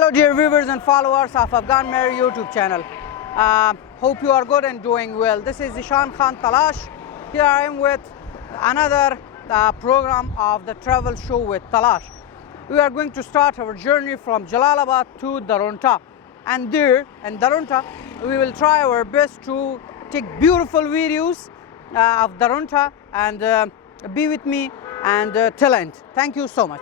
Hello dear viewers and followers of Afghan Mary YouTube channel. Hope you are good and doing well. This is Ishan Khan Talash. Here I am with another program of the travel show with Talash. We are going to start our journey from Jalalabad to Darunta. And there in Darunta, we will try our best to take beautiful videos of Darunta and be with me and till end. Thank you so much.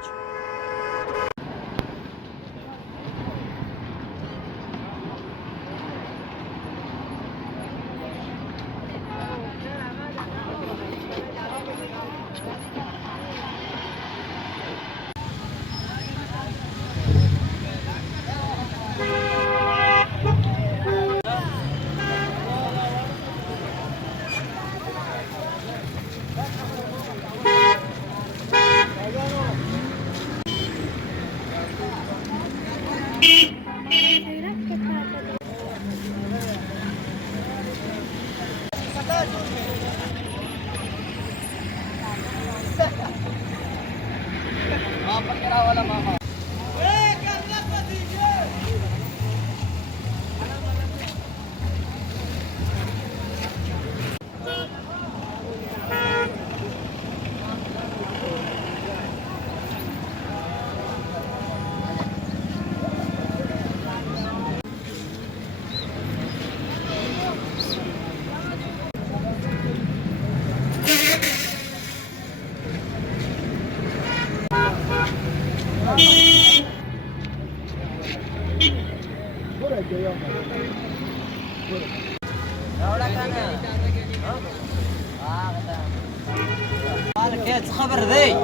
خبر ذي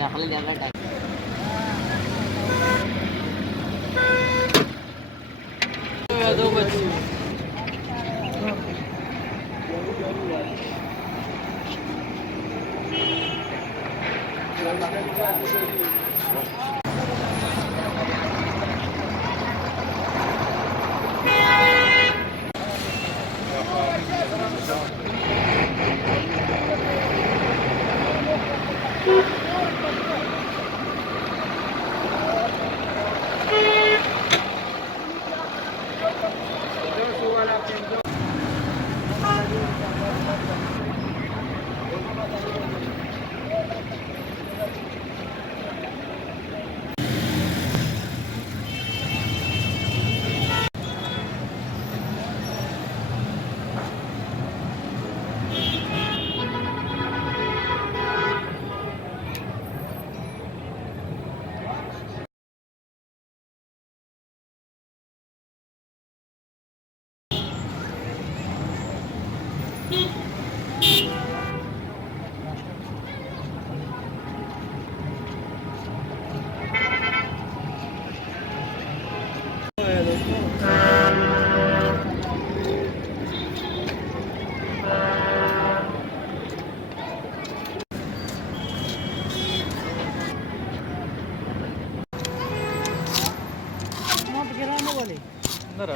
أنا خليني أبدأ يا دوبك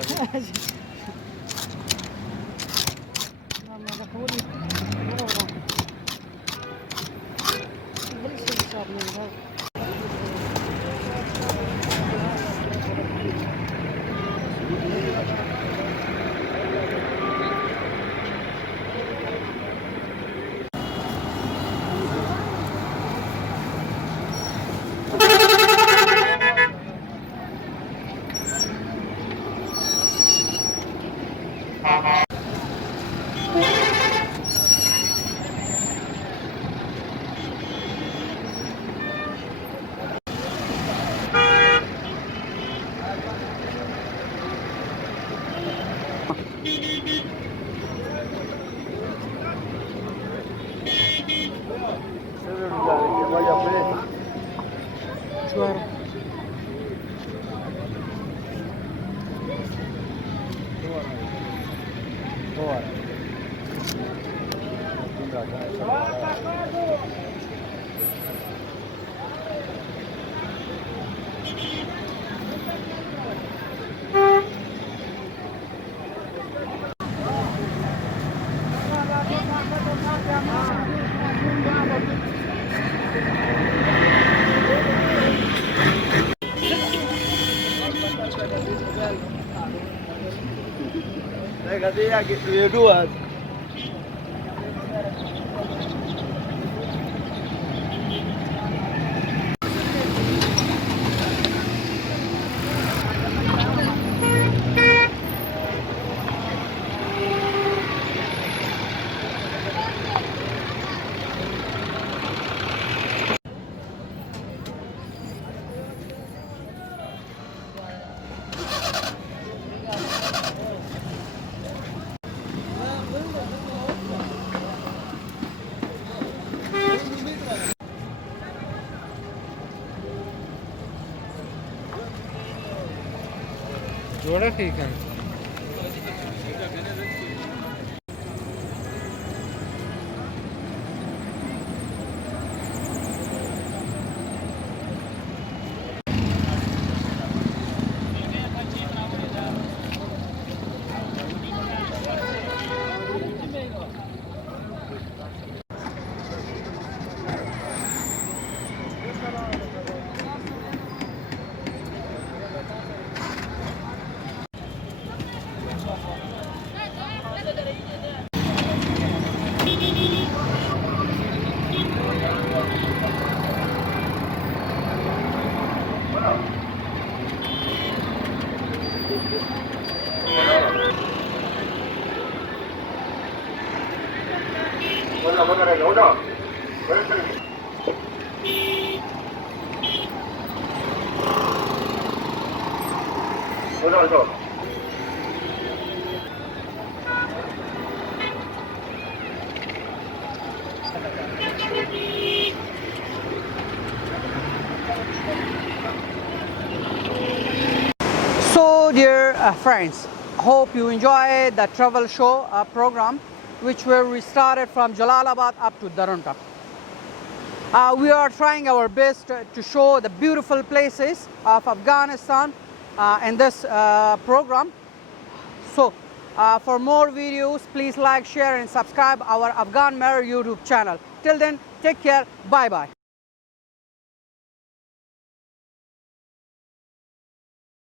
Sure. जोड़ा ठीक है So dear friends, hope you enjoy the travel show program which we started from Jalalabad up to Darunta. We are trying our best to show the beautiful places of Afghanistan in this program. So for more videos, please like, share and subscribe our Afghan Mirror YouTube channel. Till then, take care. Bye bye.